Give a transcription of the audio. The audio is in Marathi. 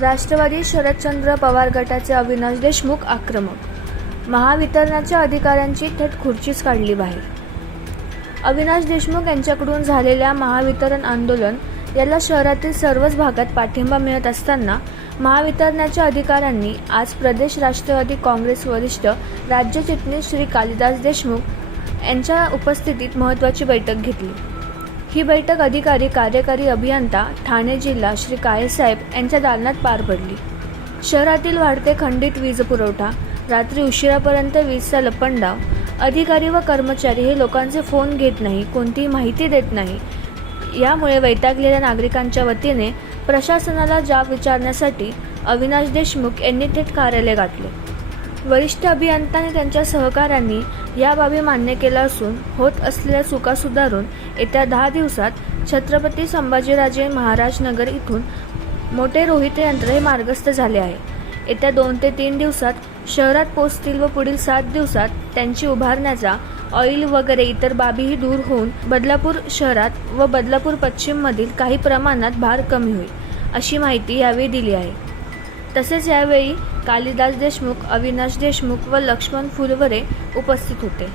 राष्ट्रवादी शरदचंद्र पवार गटाचे अविनाश देशमुख आक्रमक. महावितरणाच्या अधिकाऱ्यांची थेट खुर्चीच काढली बाहेर. अविनाश देशमुख यांच्याकडून झालेल्या महावितरण आंदोलन याला शहरातील सर्वच भागात पाठिंबा मिळत असताना महावितरणाच्या अधिकाऱ्यांनी आज प्रदेश राष्ट्रवादी काँग्रेस वरिष्ठ राज्य चिटणीस श्री कालिदास देशमुख यांच्या उपस्थितीत महत्त्वाची बैठक घेतली. ही बैठक अधिकारी कार्यकारी अभियंता ठाणे जिल्हा श्री काळेसाहेब यांच्या दालनात पार पडली. शहरातील वाढते खंडित वीज पुरवठा रात्री उशिरापर्यंत वीजचा लपंडाव अधिकारी व कर्मचारी हे लोकांचे फोन घेत नाही कोणतीही माहिती देत नाही. यामुळे वैतागलेल्या नागरिकांच्या वतीने प्रशासनाला जाब विचारण्यासाठी अविनाश देशमुख यांनी थेट कार्यालय गाठले. वरिष्ठ अभियंता आणि त्यांच्या सहकाऱ्यांनी या बाबी मान्य केल्या असून होत असलेल्या चुका सुधारून येत्या दहा दिवसात छत्रपती संभाजीराजे महाराज नगर इथून मोठे रोहित यंत्र हे मार्गस्थ झाले आहे. येत्या दोन ते तीन दिवसात शहरात पोचतील व पुढील सात दिवसात त्यांची उभारण्याचा ऑइल वगैरे इतर बाबीही दूर होऊन बदलापूर शहरात व बदलापूर पश्चिममधील काही प्रमाणात भार कमी होईल अशी माहिती यावेळी दिली आहे. तसेच यावेळी कालिदास देशमुख अविनाश देशमुख व लक्ष्मण फुलवरे उपस्थित होते.